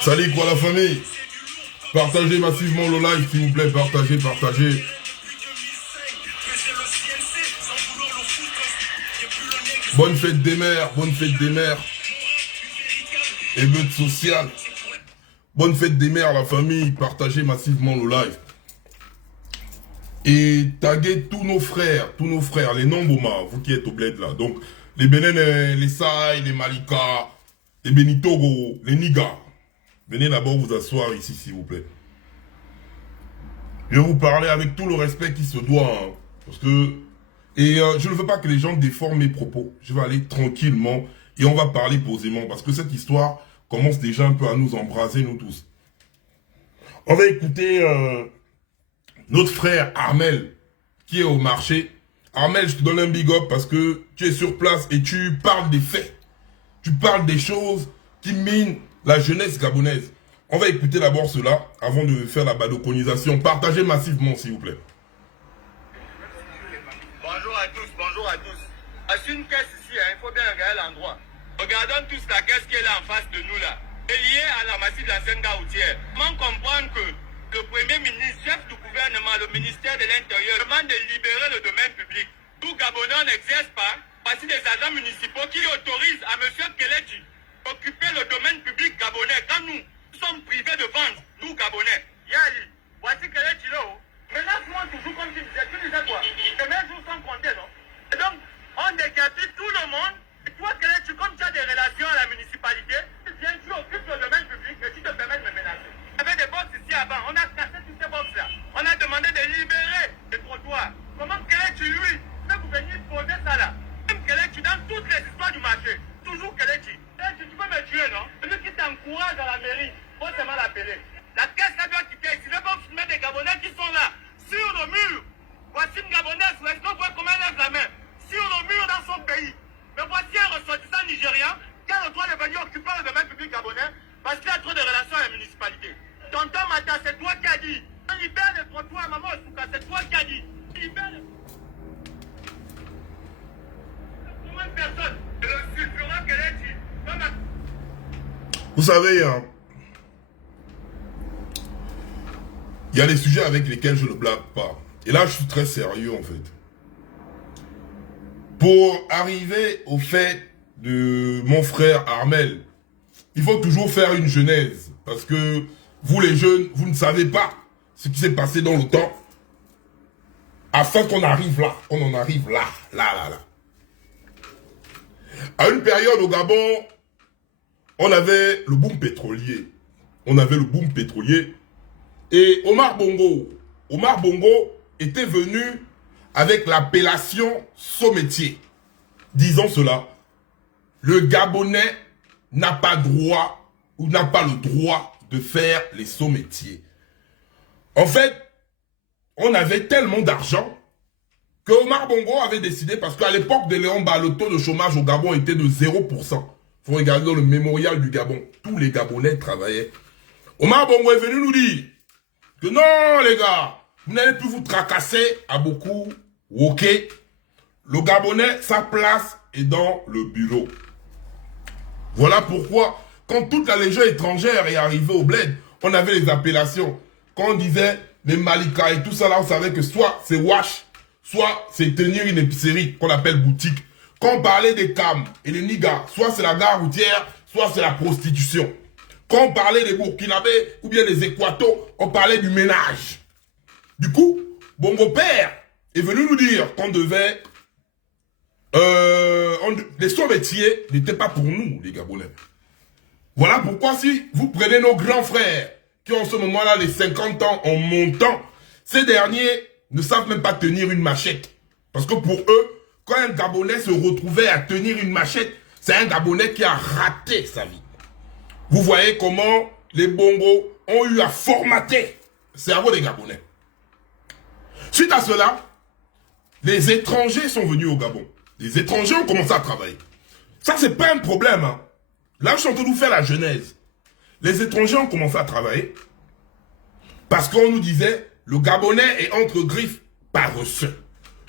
Salut quoi la famille. Partagez massivement le live s'il vous plaît, partagez. Bonne fête des mères, Émeute sociale. Bonne fête des mères la famille, partagez massivement le live. Et taguez tous nos frères, les Nomboma, vous qui êtes au bled là. Donc, les Bénénais, les Saï, les Malika, les Benitogo, les Niga. Venez d'abord vous asseoir ici, s'il vous plaît. Je vais vous parler avec tout le respect qui se doit. Hein, parce que... Et je ne veux pas que les gens déforment mes propos. Je vais aller tranquillement et on va parler posément. Parce que cette histoire commence déjà un peu à nous embraser, nous tous. On va écouter notre frère Armel, qui est au marché. Armel, je te donne un big up parce que tu es sur place et tu parles des faits. Tu parles des choses qui minent la jeunesse gabonaise. On va écouter d'abord cela avant de faire la badoconisation. Partagez massivement, s'il vous plaît. Bonjour à tous. C'est une caisse ici, hein, il faut bien regarder l'endroit. Regardons tous la caisse qui est là en face de nous là. Elle est liée à la massif de la Seine-Gaoutière. Comment comprendre que le Premier ministre, chef du gouvernement, le ministère de l'Intérieur, demande de libérer le domaine public. Tout Gabonais n'exerce pas. Voici des agents municipaux qui autorisent à M. Kelechi occuper le domaine public gabonais quand nous sommes privés de vendre, nous Gabonais. Yali, voici Kelechi là. Menace-moi toujours comme tu disais quoi. Les mêmes jours sont comptés, non? Et donc, on décapite tout le monde. Et toi, Kelechi, comme tu as des relations à la municipalité, tu viens, tu occupes le domaine public et tu te permets de me menacer. Il y avait des box ici avant, on a cassé toutes ces box là. On a demandé de libérer les trottoirs. Comment Kelechi, lui, peut vous venir poser ça là? Même Kelechi, dans toutes les histoires du marché, toujours Kelechi. Kelechi, tu peux me tuer, non? Celui qui t'encourage à la mairie, faut seulement l'appeler. La caisse là doit quitter ici. Les box met des Gabonais qui sont là, sur le mur. Voici une Gabonaise, est-ce qu'on voit comment elle lève la main? Sur le mur dans son pays. Mais voici un ressortissant nigérien qui a le droit de venir occuper le domaine public gabonais parce qu'il a trop de relations à la municipalité. Tonton Mata, c'est toi qui as dit. On libère les trottoirs, maman Souka, c'est toi qui as dit. Libère les... Comment une personne? Le sulfurant qu'elle est dit. Vous savez, hein, il y a des sujets avec lesquels je ne blague pas. Et là, je suis très sérieux, en fait. Pour arriver au fait de mon frère Armel, il faut toujours faire une genèse. Parce que vous, les jeunes, vous ne savez pas ce qui s'est passé dans le temps. Afin qu'on arrive là. On en arrive là. Là. À une période au Gabon, on avait le boom pétrolier. Et Omar Bongo était venu avec l'appellation sommetier. Disons cela, le Gabonais n'a pas droit ou n'a pas le droit de faire les sommetiers. En fait, on avait tellement d'argent que Omar Bongo avait décidé, parce qu'à l'époque de Léon Ba, le taux de chômage au Gabon était de 0%. Il faut regarder dans le mémorial du Gabon. Tous les Gabonais travaillaient. Omar Bongo est venu nous dire que non, les gars, vous n'allez plus vous tracasser à beaucoup. Ok. Le Gabonais, sa place est dans le bureau. Voilà pourquoi, quand toute la légion étrangère est arrivée au bled, on avait les appellations. Quand on disait les Malika et tout ça, là, on savait que soit c'est wash, soit c'est tenir une épicerie qu'on appelle boutique. Quand on parlait des cams et les nigas, soit c'est la gare routière, soit c'est la prostitution. Quand on parlait des Burkinabés ou bien des Équatos, on parlait du ménage. Du coup, Bongo Père est venu nous dire qu'on devait... les sommetiers n'étaient pas pour nous, les Gabonais. Voilà pourquoi si vous prenez nos grands frères qui ont en ce moment-là les 50 ans en montant, ces derniers ne savent même pas tenir une machette. Parce que pour eux, quand un Gabonais se retrouvait à tenir une machette, c'est un Gabonais qui a raté sa vie. Vous voyez comment les Bongos ont eu à formater le cerveau des Gabonais. Suite à cela, les étrangers sont venus au Gabon. Les étrangers ont commencé à travailler. Ça, c'est pas un problème. Hein. Là, je suis en train de vous faire la genèse. Les étrangers ont commencé à travailler parce qu'on nous disait le Gabonais est entre griffes paresseux.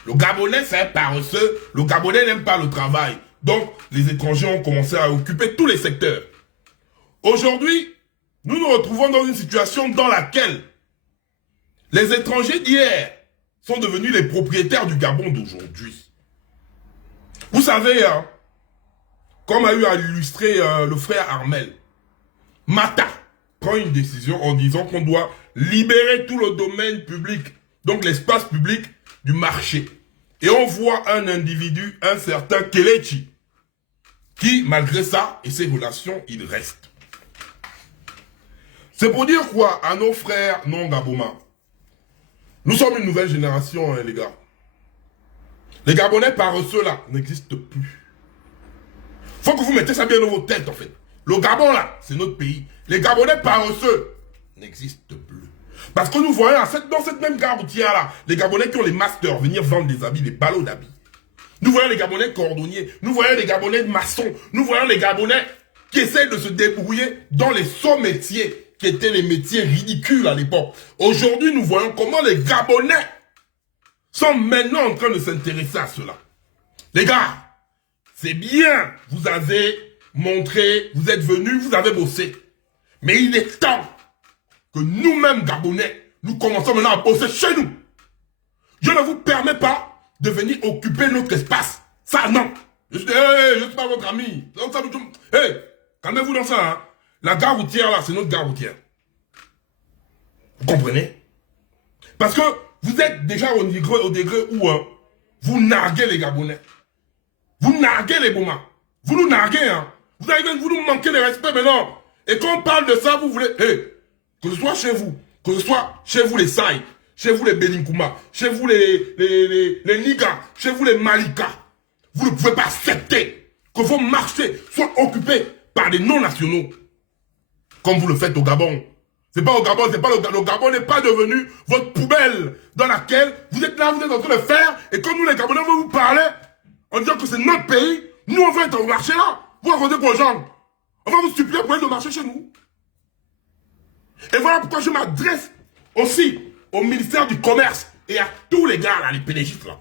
Le Gabonais, c'est un paresseux. Le Gabonais n'aime pas le travail. Donc, les étrangers ont commencé à occuper tous les secteurs. Aujourd'hui, nous nous retrouvons dans une situation dans laquelle les étrangers d'hier sont devenus les propriétaires du Gabon d'aujourd'hui. Vous savez, hein, comme a eu à illustrer le frère Armel, Mata prend une décision en disant qu'on doit libérer tout le domaine public, donc l'espace public du marché. Et on voit un individu, un certain Kelechi, qui, malgré ça et ses relations, il reste. C'est pour dire quoi à nos frères non Gaboma? Nous sommes une nouvelle génération, hein, les gars. Les Gabonais paresseux là n'existent plus. Faut que vous mettez ça bien dans vos têtes en fait. Le Gabon là, c'est notre pays. Les Gabonais paresseux n'existent plus. Parce que nous voyons dans cette même gare routière là, les Gabonais qui ont les masters venir vendre des habits, des ballots d'habits. Nous voyons les Gabonais cordonniers, nous voyons les Gabonais maçons, nous voyons les Gabonais qui essayent de se débrouiller dans les sots métiers, qui étaient les métiers ridicules à l'époque. Aujourd'hui, nous voyons comment les Gabonais sont maintenant en train de s'intéresser à cela. Les gars, c'est bien, vous avez montré, vous êtes venus, vous avez bossé. Mais il est temps que nous-mêmes, Gabonais, nous commençons maintenant à bosser chez nous. Je ne vous permets pas de venir occuper notre espace. Ça, non. Je suis pas votre ami. Hey, calmez-vous dans ça. Hein. La gare routière, là, c'est notre gare routière. Vous comprenez? Parce que vous êtes déjà au degré où hein, vous narguez les Gabonais. Vous narguez les Boma. Vous nous narguez, hein. Vous nous manquez de respect maintenant. Et quand on parle de ça, vous voulez... Hey, que ce soit chez vous, que ce soit chez vous les Saï, chez vous les Belinkouma, chez vous les Niga, chez vous les Malika, vous ne pouvez pas accepter que vos marchés soient occupés par des non-nationaux. Comme vous le faites au Gabon. C'est pas au Gabon, c'est pas le Gabon n'est pas devenu votre poubelle dans laquelle vous êtes là, vous êtes en train de faire, et quand nous les Gabonais, on va vous parler en disant que c'est notre pays, nous on veut être au marché là. Vous racontez quoi aux gens? On va vous supplier pour être au marché chez nous. Et voilà pourquoi je m'adresse aussi au ministère du Commerce et à tous les gars là, les pédégistes là.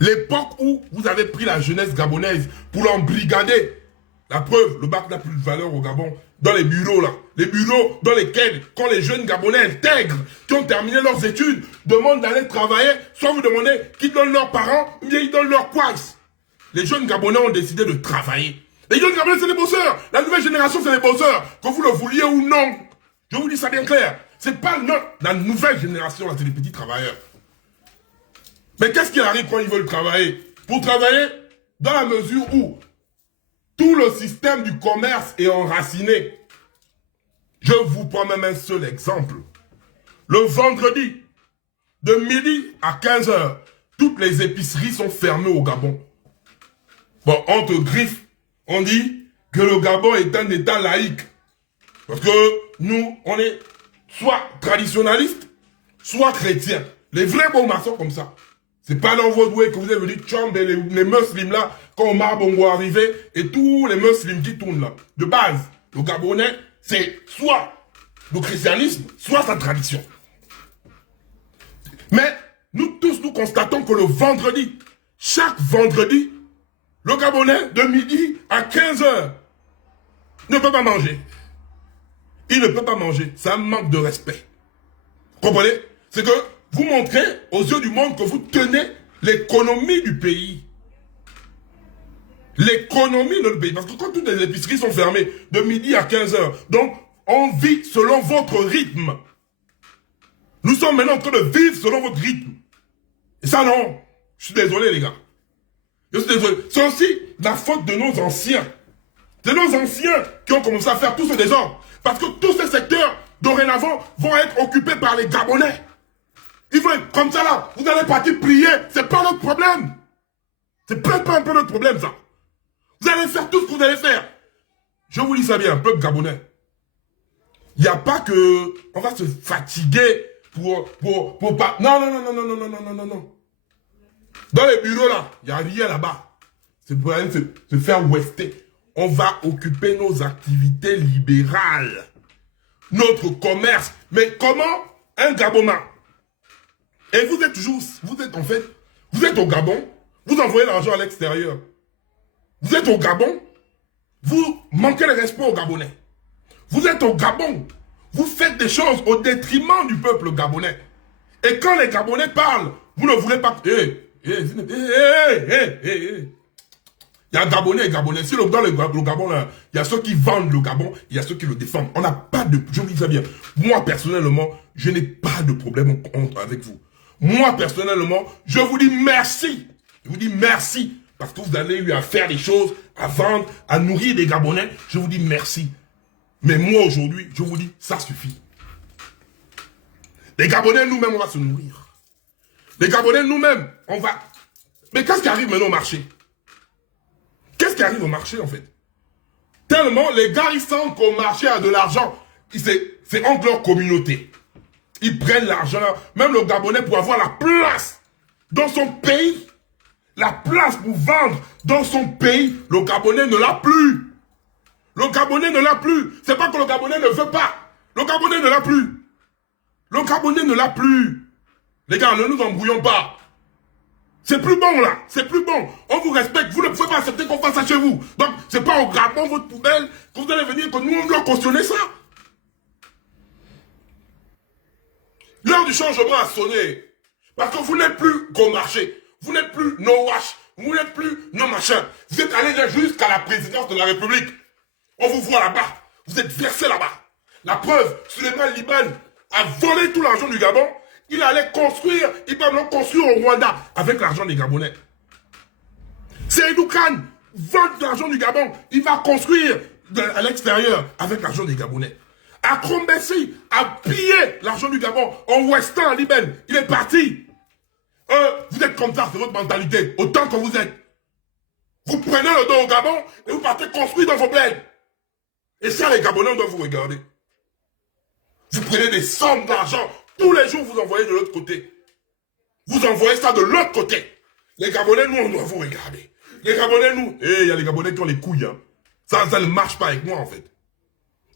L'époque où vous avez pris la jeunesse gabonaise pour l'embrigader. La preuve, le bac n'a plus de valeur au Gabon. Dans les bureaux là. Les bureaux dans lesquels, quand les jeunes Gabonais intègres, qui ont terminé leurs études, demandent d'aller travailler, soit vous demandez qu'ils donnent leurs parents, ou bien ils donnent leurs poils. Les jeunes Gabonais ont décidé de travailler. Les jeunes Gabonais, c'est les bosseurs. La nouvelle génération, c'est les bosseurs. Que vous le vouliez ou non. Je vous dis ça bien clair. C'est pas la nouvelle génération, là, c'est les petits travailleurs. Mais qu'est-ce qui arrive quand ils veulent travailler? Pour travailler, dans la mesure où tout le système du commerce est enraciné. Je vous prends même un seul exemple. Le vendredi, de midi à 15h, toutes les épiceries sont fermées au Gabon. Bon, on te griffe, on dit que le Gabon est un État laïque. Parce que nous, on est soit traditionnalistes, soit chrétiens. Les vrais bons maçons comme ça. C'est pas dans votre way que vous êtes venu tchomber les musulmans là, quand Omar Bongo est arrivé, et tous les musulmans qui tournent là. De base, le Gabonais, c'est soit le christianisme, soit sa tradition. Mais nous tous, nous constatons que le vendredi, chaque vendredi, le Gabonais, de midi à 15h, ne peut pas manger. Il ne peut pas manger. C'est un manque de respect. Comprenez? C'est que vous montrez aux yeux du monde que vous tenez l'économie du pays. L'économie de notre pays. Parce que quand toutes les épiceries sont fermées de midi à 15h, donc on vit selon votre rythme. Nous sommes maintenant en train de vivre selon votre rythme. Et ça non. Je suis désolé les gars. Je suis désolé. C'est aussi la faute de nos anciens. C'est nos anciens qui ont commencé à faire tout ce désordre. Parce que tous ces secteurs, dorénavant, vont être occupés par les Gabonais. Ils vont être comme ça là. Vous allez partir prier. C'est pas notre problème. C'est pas un peu notre problème ça. Vous allez faire tout ce que vous allez faire. Je vous dis ça bien, peuple gabonais. Il n'y a pas que... On va se fatiguer pour pas... Non. Dans les bureaux là, il n'y a rien là-bas. C'est pour aller se faire ouester. On va occuper nos activités libérales. Notre commerce. Mais comment un Gabonais Et vous êtes toujours, vous êtes au Gabon, vous envoyez l'argent à l'extérieur. Vous êtes au Gabon, vous manquez le respect aux Gabonais. Vous êtes au Gabon, vous faites des choses au détriment du peuple gabonais. Et quand les Gabonais parlent, vous ne voulez pas... Il y a Gabonais et Gabonais. Si dans le Gabon, là, il y a ceux qui vendent le Gabon, il y a ceux qui le défendent. On n'a pas de... Je vous dis ça bien. Moi, personnellement, je n'ai pas de problème avec vous. Moi, personnellement, je vous dis merci. Je vous dis merci. Parce que vous avez eu à faire des choses, à vendre, à nourrir des Gabonais. Je vous dis merci. Mais moi, aujourd'hui, je vous dis, ça suffit. Les Gabonais, nous-mêmes, on va se nourrir. Les Gabonais, nous-mêmes, on va... Mais qu'est-ce qui arrive maintenant au marché? Qu'est-ce qui arrive au marché, en fait? Tellement, les gars, ils sentent qu'au marché a de l'argent. C'est entre leur communauté. Ils prennent l'argent. Même le Gabonais, pour avoir la place dans son pays, la place pour vendre dans son pays, le Gabonais ne l'a plus. Le Gabonais ne l'a plus. C'est pas que le Gabonais ne veut pas. Le Gabonais ne l'a plus. Le Gabonais ne l'a plus. Les gars, ne nous embrouillons pas. C'est plus bon là, c'est plus bon. On vous respecte, vous ne pouvez pas accepter qu'on fasse ça chez vous. Donc, c'est pas au Gabon, votre poubelle, que vous allez venir, que nous, on doit cautionner ça. L'heure du changement a sonné. Parce que vous n'êtes plus qu'au marché. Vous n'êtes plus nos wash. Vous n'êtes plus nos machins. Vous êtes allés jusqu'à la présidence de la République. On vous voit là-bas. Vous êtes versé là-bas. La preuve, Suleiman Liban a volé tout l'argent du Gabon. Il allait construire, il va maintenant construire au Rwanda avec l'argent des Gabonais. Seydou Khan vole de l'argent du Gabon, il va construire à l'extérieur avec l'argent des Gabonais. Akrom Bessi a pillé l'argent du Gabon en Ouestan, en Libyen. Il est parti. Vous êtes comme ça, c'est votre mentalité, autant que vous êtes. Vous prenez le dos au Gabon et vous partez construire dans vos bleds. Et ça, les Gabonais doivent vous regarder. Vous prenez des sommes d'argent. Tous les jours, vous envoyez de l'autre côté. Vous envoyez ça de l'autre côté. Les Gabonais, nous, on doit vous regarder. Les Gabonais, nous... il y a les Gabonais qui ont les couilles. Hein. Ça ne marche pas avec moi, en fait.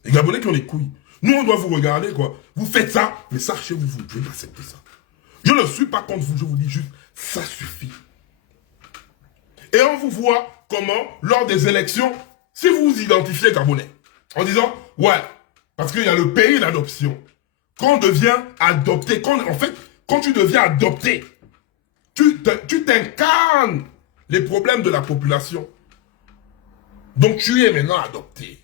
Les Gabonais qui ont les couilles. Nous, on doit vous regarder, quoi. Vous faites ça, mais sachez-vous, vous devez accepter ça. Je ne suis pas contre vous, je vous dis juste, ça suffit. Et on vous voit comment, lors des élections, si vous vous identifiez Gabonais, en disant, ouais, parce qu'il y a le pays d'adoption. Quand on devient adopté, quand tu deviens adopté, tu t'incarnes les problèmes de la population. Donc tu es maintenant adopté.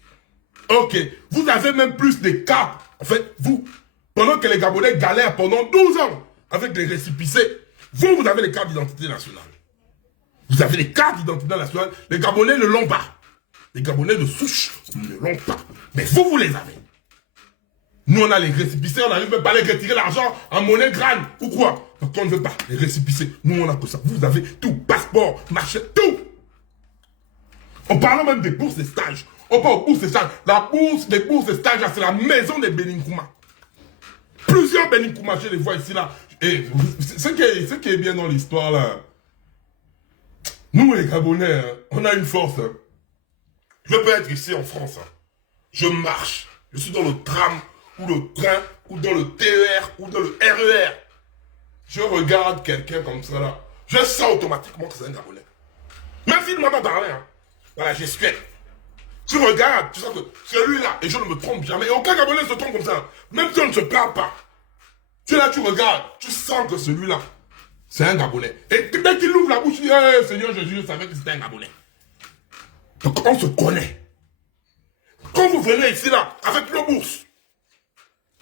Ok, vous avez même plus de cartes. En fait, vous, pendant que les Gabonais galèrent pendant 12 ans avec les récépissés, vous avez les cartes d'identité nationale. Vous avez les cartes d'identité nationale, les Gabonais ne l'ont pas. Les Gabonais de souche ne l'ont pas. Mais vous les avez. Nous, on a les récépissés, on n'arrive même pas à les retirer l'argent en monnaie grande. Ou quoi? Parce qu'on ne veut pas les récépissés. Nous, on a que ça. Vous avez tout. Passeport, machin, tout. On parle même des bourses et stages. On parle aux bourses et stages. La bourse, les bourses et stages, c'est la maison des Beninkouma. Plusieurs Beninkouma, je les vois ici, là. Et ce qui est bien dans l'histoire, là. Nous, les Gabonais, hein, on a une force. Hein. Je peux être ici en France. Hein. Je marche. Je suis dans le tram, ou le train, ou dans le TER, ou dans le RER. Je regarde quelqu'un comme ça là. Je sens automatiquement que c'est un Gabonais. Même s'il ne m'a pas parlé. Hein. Voilà, j'espère. Tu regardes, tu sens que celui-là, et je ne me trompe jamais. Et aucun Gabonais se trompe comme ça. Même si on ne se parle pas. Tu es là, tu regardes, tu sens que celui-là, c'est un Gabonais. Et dès qu'il ouvre la bouche, il dit, hey, Seigneur Jésus, je savais que c'était un Gabonais. Donc on se connaît. Quand vous venez ici là, avec nos bourses,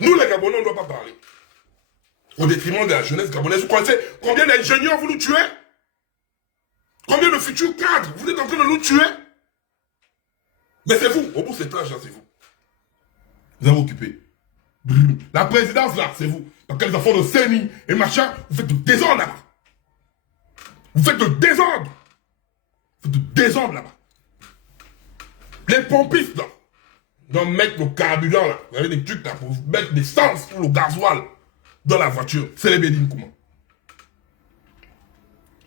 nous les Gabonais, on ne doit pas parler. Au détriment de la jeunesse gabonaise. Vous connaissez combien d'ingénieurs vous nous tuez? Combien de futurs cadres vous êtes en train de nous tuer? Mais c'est vous, au bout de cet âge là, c'est vous. Vous avez occupé. La présidence là, c'est vous. Dans quels enfants de CENI et machin, vous faites du désordre là-bas. Vous faites du désordre. Vous faites du désordre là-bas. Les pompistes là, doivent mettre le carburant là, vous avez des trucs là pour mettre l'essence pour le gasoil dans la voiture. C'est les Beninkouma.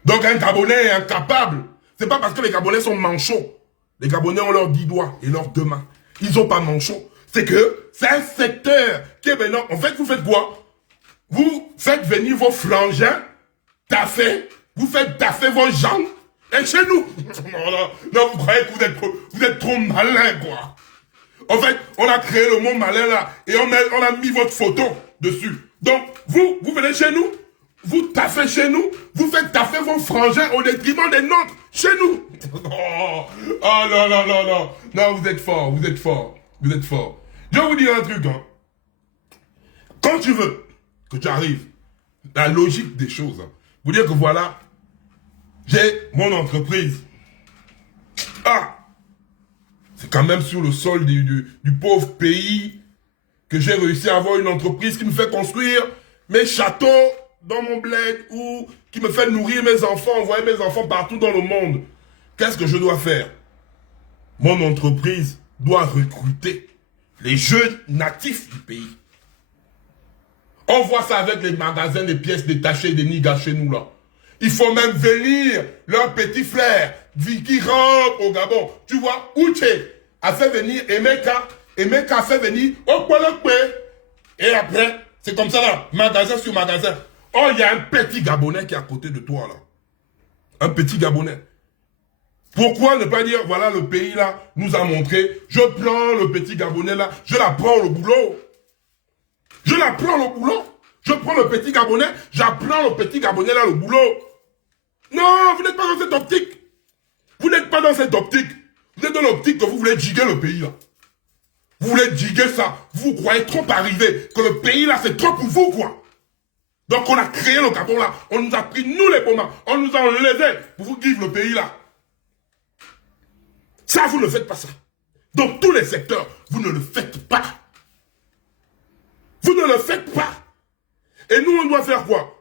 Donc un Gabonais est incapable. C'est pas parce que les Gabonais sont manchots. Les Gabonais ont leurs 10 doigts et leurs 2 mains. Ils ont pas manchots. C'est que c'est un secteur qui est maintenant... En fait, vous faites quoi? vous faites venir vos frangins, taffer, vous faites taffer vos gens, et chez nous. Non, vous croyez que vous êtes trop malin, quoi. En fait, on a créé le mot malin là, et on a mis votre photo dessus. Donc, vous venez chez nous, vous taffez chez nous, vous faites taffer vos frangins au détriment des nôtres, chez nous. Oh non, non, non, non. Non, vous êtes fort, vous êtes fort, vous êtes fort. Je vais vous dire un truc, hein. Quand tu veux que tu arrives, la logique des choses, hein, vous dire que voilà, j'ai mon entreprise. Ah, c'est quand même sur le sol du pauvre pays que j'ai réussi à avoir une entreprise qui me fait construire mes châteaux dans mon bled ou qui me fait nourrir mes enfants, envoyer mes enfants partout dans le monde. Qu'est-ce que je dois faire? Mon entreprise doit recruter les jeunes natifs du pays. On voit ça avec les magasins des pièces détachées des niggas chez nous là. Il faut même venir leur petit frère qui rentre au Gabon. Tu vois, Uche a fait venir Emeka. Emeka a fait venir Okpolokpe. Et après, c'est comme ça là, magasin sur magasin. Oh, il y a un petit Gabonais qui est à côté de toi là. Un petit Gabonais. Pourquoi ne pas dire, voilà, le pays là nous a montré, je prends le petit Gabonais là, je l'apprends le boulot. Je l'apprends le boulot. Je prends le petit Gabonais, j'apprends le petit Gabonais là le boulot. Non, vous n'êtes pas dans cette optique. Vous n'êtes pas dans cette optique. Vous êtes dans l'optique que vous voulez diguer le pays là. Vous voulez diguer ça. Vous croyez trop arriver que le pays là c'est trop pour vous quoi. Donc on a créé le Gabon là. On nous a pris nous les pommes. On nous a enlevé pour vous vivre le pays là. Ça vous ne faites pas ça. Dans tous les secteurs, vous ne le faites pas. Vous ne le faites pas. Et nous on doit faire quoi?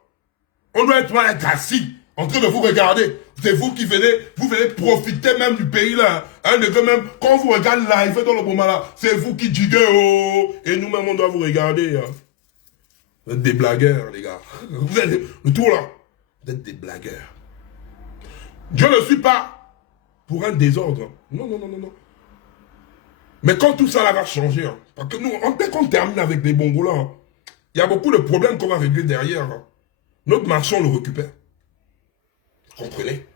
On doit être assis. En train de vous regarder, c'est vous qui venez, vous venez profiter même du pays là. Hein, même, quand on vous regarde live dans le moment là, c'est vous qui diguez, oh, et nous-mêmes on doit vous regarder. Hein. Vous êtes des blagueurs, les gars. Vous êtes le tout là. Vous êtes des blagueurs. Je ne suis pas pour un désordre. Non, non, non, non, non. Mais quand tout ça là va changer, hein, parce que nous, dès qu'on termine avec des bongos là, hein, il y a beaucoup de problèmes qu'on va régler derrière. Hein. Notre marché, on le récupère. Vous comprenez?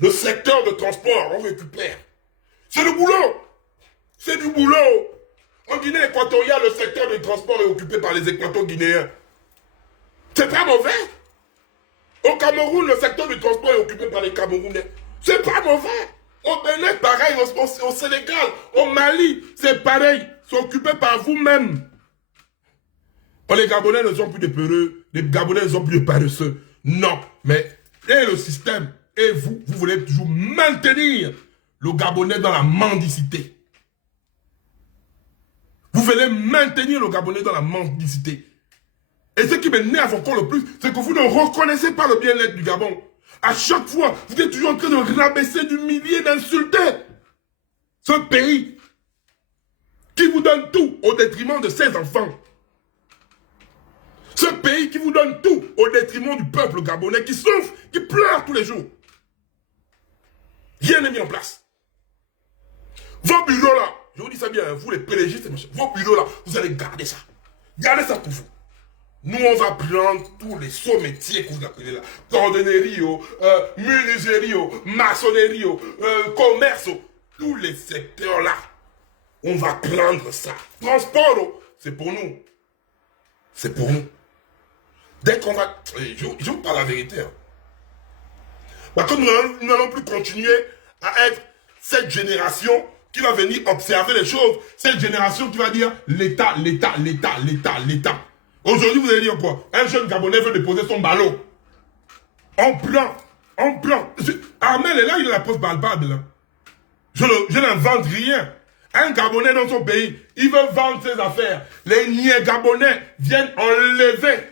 Le secteur de transport, on récupère. C'est du boulot. C'est du boulot. En Guinée équatoriale, le secteur de transport est occupé par les équato-guinéens. C'est pas mauvais. Au Cameroun, le secteur du transport est occupé par les Camerounais. C'est pas mauvais. Au Bénin, pareil. Au Sénégal, au Mali, c'est pareil. C'est occupé par vous-même. Les Gabonais ne sont plus des peureux. Les Gabonais ne sont plus des paresseux. Non, mais... Et le système, et vous voulez toujours maintenir le Gabonais dans la mendicité. Vous voulez maintenir le Gabonais dans la mendicité. Et ce qui m'énerve encore le plus, c'est que vous ne reconnaissez pas le bien-être du Gabon. À chaque fois, vous êtes toujours en train de rabaisser, d'humilier, d'insulter ce pays qui vous donne tout au détriment de ses enfants. Ce pays qui vous donne tout au détriment du peuple gabonais qui souffre, qui pleure tous les jours. Rien n'est mis en place. Vos bureaux là, je vous dis ça bien, vous les pélégistes, vos bureaux là, vous allez garder ça. Gardez ça pour vous. Nous, on va prendre tous les sauts métiers que vous appelez là. Cordonnerie, menuiserie, maçonnerie, commerce, tous les secteurs là. On va prendre ça. Transport, c'est pour nous. C'est pour nous. Dès qu'on va... Je vous parle la vérité. Hein. Parce que nous n'allons plus continuer à être cette génération qui va venir observer les choses. Cette génération qui va dire l'État, l'État, l'État, l'État, l'État. Aujourd'hui, vous allez dire quoi? Un jeune Gabonais veut déposer son ballot. On prend. Armel est là, il a la preuve palpable. Je n'invente rien. Un Gabonais dans son pays, il veut vendre ses affaires. Les niais Gabonais viennent enlever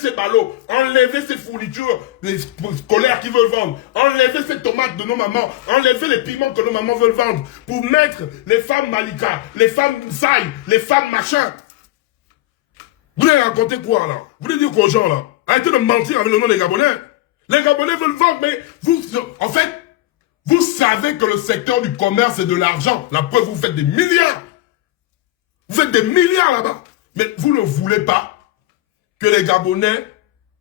ses ballots, enlever ses fournitures scolaires qu'ils veulent vendre, enlever ses tomates de nos mamans, enlever les piments que nos mamans veulent vendre, pour mettre les femmes Malika, les femmes Saï, les femmes machin. Vous voulez raconter quoi là? Vous voulez dire quoi aux gens là? Arrêtez de mentir avec le nom des Gabonais. Les Gabonais veulent vendre, mais vous, en fait, vous savez que le secteur du commerce c'est de l'argent. La preuve, vous faites des milliards. Vous faites des milliards là-bas. Mais vous ne voulez pas que les Gabonais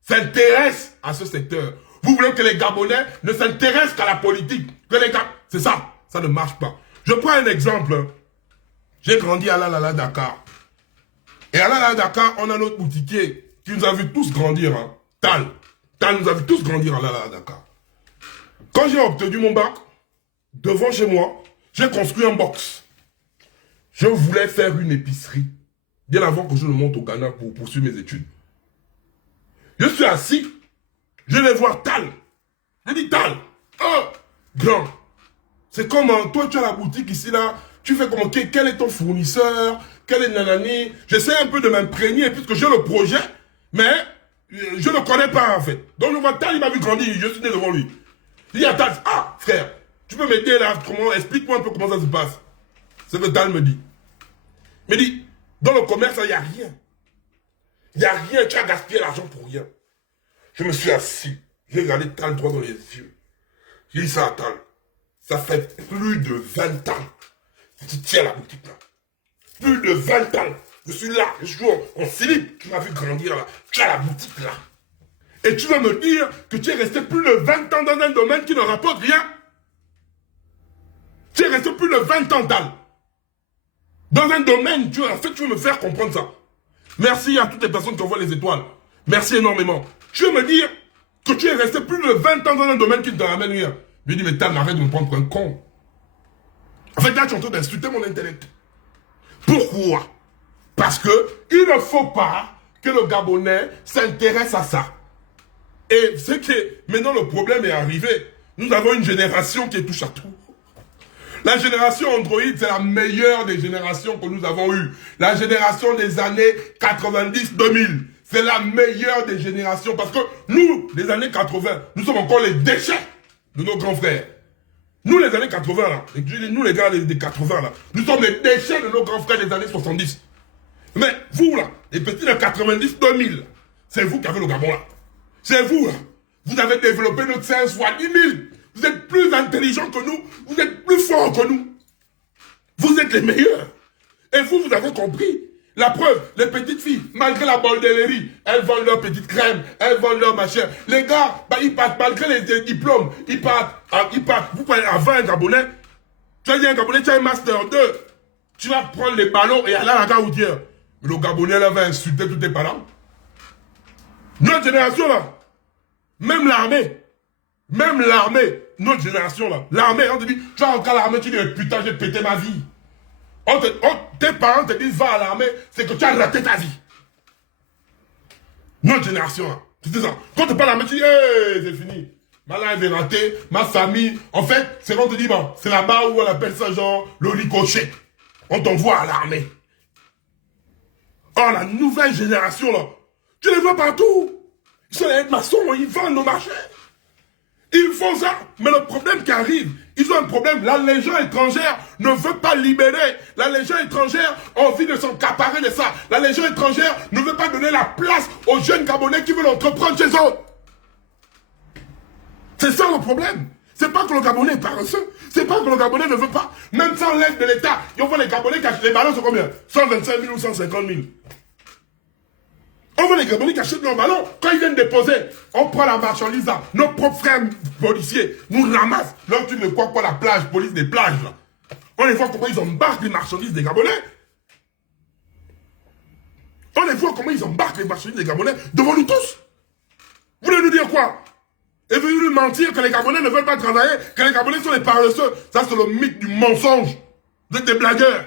s'intéressent à ce secteur. Vous voulez que les Gabonais ne s'intéressent qu'à la politique. C'est ça. Ça ne marche pas. Je prends un exemple. J'ai grandi à la Dakar. Et à la Dakar, on a notre boutiquier qui nous a vu tous grandir. Hein. Tal nous a vu tous grandir à la Dakar. Quand j'ai obtenu mon bac, devant chez moi, j'ai construit un box. Je voulais faire une épicerie. Bien avant que je ne monte au Ghana pour poursuivre mes études. Je suis assis. Je vais voir Tal. Je dis Tal. Oh, grand. C'est comme toi, tu as la boutique ici, là. Tu fais comment? Quel est ton fournisseur? Quel est nanani? J'essaie un peu de m'imprégner puisque j'ai le projet, mais je ne connais pas en fait. Donc je vois Tal, il m'a vu grandir, je suis né devant lui. Il dit à Tal, ah frère, tu peux m'aider là? Explique-moi un peu comment ça se passe. C'est ce que Tal me dit. Il me dit, dans le commerce, il n'y a rien. Il n'y a rien, tu as gaspillé l'argent pour rien. Je me suis assis, j'ai regardé Tal droit dans les yeux. J'ai dit ça à Tal. Ça fait plus de 20 ans que tu tiens la boutique là. Plus de 20 ans. Je suis là, je suis en slip. Tu m'as vu grandir là. Tu as la boutique là. Et tu vas me dire que tu es resté plus de 20 ans dans un domaine qui ne rapporte rien. Tu es resté plus de 20 ans, Tal. Dans un domaine, en fait, tu veux me faire comprendre ça. Merci à toutes les personnes qui envoient les étoiles. Merci énormément. Tu veux me dire que tu es resté plus de 20 ans dans un domaine qui ne te ramène rien. Je lui dis, mais Tal, arrête de me prendre pour un con. En fait, là, tu es en train d'insulter mon intellect. Pourquoi? Parce que il ne faut pas que le Gabonais s'intéresse à ça. Et c'est que maintenant le problème est arrivé. Nous avons une génération qui est touche à tout. La génération Android, c'est la meilleure des générations que nous avons eues. La génération des années 90-2000, c'est la meilleure des générations. Parce que nous, les années 80, nous sommes encore les déchets de nos grands frères. Nous, les années 80, là, nous, les gars des 80, là, nous sommes les déchets de nos grands frères des années 70. Mais vous, là, les petits de 90-2000, c'est vous qui avez le Gabon, là. C'est vous, là. Vous avez développé notre 5 fois 10 000. Vous êtes plus intelligents que nous. Vous êtes plus forts que nous. Vous êtes les meilleurs. Et vous, vous avez compris. La preuve, les petites filles, malgré la bordellerie, elles vendent leur petite crème, elles vendent leur machin. Les gars, bah, ils partent, malgré les diplômes, ils partent. Vous prenez avant un Gabonais, tu as dit un Gabonais, tu as un Master 2. Tu vas prendre les ballons et aller à la gare routière. Mais le Gabonais, là, va insulter tous tes parents. Notre génération, là, même l'armée, notre génération, là, l'armée, on te dit, tu vas rentrer à l'armée, tu dis, putain, j'ai pété ma vie. Tes parents te disent, va à l'armée, c'est que tu as raté ta vie. Notre génération, là, c'est ça. Quand tu parles à l'armée, tu dis, hey, c'est fini. Ma life est ratée, ma famille. En fait, c'est quand on te dit, bon, c'est là-bas où on appelle ça genre le ricochet. On t'envoie à l'armée. Oh, la nouvelle génération, là, tu les vois partout. Ils sont les maçons, ils vendent nos marchés. Ils font ça. Mais le problème qui arrive, ils ont un problème. La Légion étrangère ne veut pas libérer. La Légion étrangère a envie de s'encaparer de ça. La Légion étrangère ne veut pas donner la place aux jeunes Gabonais qui veulent entreprendre chez eux. C'est ça le problème. C'est pas que le Gabonais est paresseux. C'est pas que le Gabonais ne veut pas. Même sans l'aide de l'État, on voit les Gabonais qui achètent les ballons, c'est combien? 125 000 ou 150 000. On voit les Gabonais qui achètent leurs ballons. Quand ils viennent déposer, on prend la marchandise là. Nos propres frères policiers nous ramassent. Là, tu ne crois pas la plage, police des plages là. On les voit comment ils embarquent les marchandises des Gabonais. On les voit comment ils embarquent les marchandises des Gabonais devant nous tous. Vous voulez nous dire quoi? Et vous voulez nous mentir que les Gabonais ne veulent pas travailler, que les Gabonais sont les paresseux. Ça, c'est le mythe du mensonge. Vous êtes des blagueurs.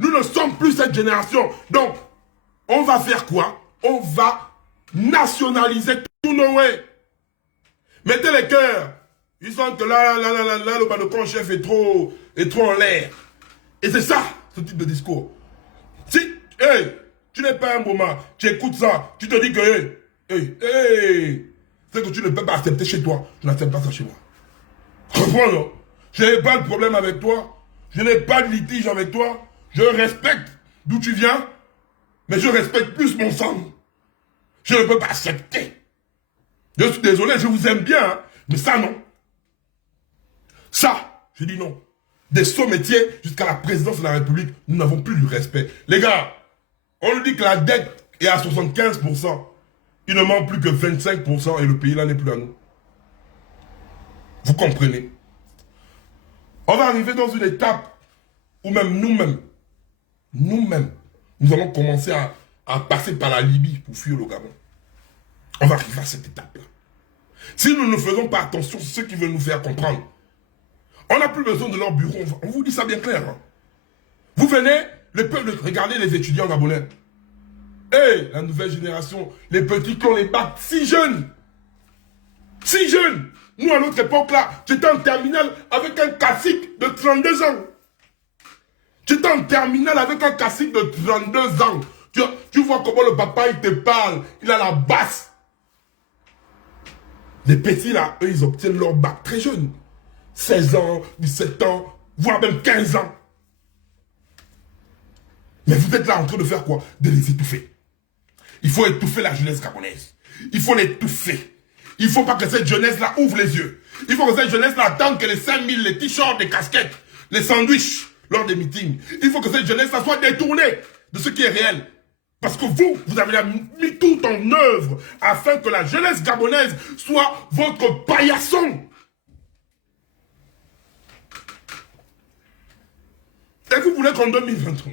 Nous ne sommes plus cette génération. Donc, on va faire quoi? On va nationaliser tous nos ways. Mettez les cœurs. Ils sentent que là, le Badocon chef est trop en l'air. Et c'est ça, ce type de discours. Si, hey, tu n'es pas un moment, tu écoutes ça, tu te dis que, c'est que tu ne peux pas accepter chez toi. Je n'accepte pas ça chez moi. Comprends, non? Je n'ai pas de problème avec toi. Je n'ai pas de litige avec toi. Je respecte d'où tu viens. Mais je respecte plus mon sang. Je ne peux pas accepter. Je suis désolé, je vous aime bien, hein, mais ça, non. Ça, je dis non. Des sommetiers jusqu'à la présidence de la République, nous n'avons plus du respect. Les gars, on nous dit que la dette Et à 75%, il ne manque plus que 25% et le pays là n'est plus à nous. Vous comprenez? On va arriver dans une étape où même nous-mêmes, nous allons commencer à passer par la Libye pour fuir le Gabon. On va arriver à cette étape-là. Si nous ne faisons pas attention, c'est ce qui veut nous faire comprendre. On n'a plus besoin de leur bureau, on vous dit ça bien clair. Hein. Vous venez, le peuple, regardez les étudiants gabonais. Hey, la nouvelle génération, les petits qui ont les bacs, si jeunes. Si jeunes. Nous, à notre époque-là, j'étais en terminale avec un cacique de 32 ans. J'étais en terminale avec un cacique de 32 ans. Tu vois comment le papa, il te parle. Il a la basse. Les petits, là, eux, ils obtiennent leur bac très jeunes. 16 ans, 17 ans, voire même 15 ans. Mais vous êtes là en train de faire quoi? De les étouffer. Il faut étouffer la jeunesse gabonaise. Il faut l'étouffer. Il ne faut pas que cette jeunesse-là ouvre les yeux. Il faut que cette jeunesse-là attende que les 5000, les t-shirts, les casquettes, les sandwichs lors des meetings. Il faut que cette jeunesse-là soit détournée de ce qui est réel. Parce que vous avez mis tout en œuvre afin que la jeunesse gabonaise soit votre paillasson. Et vous voulez qu'en 2023,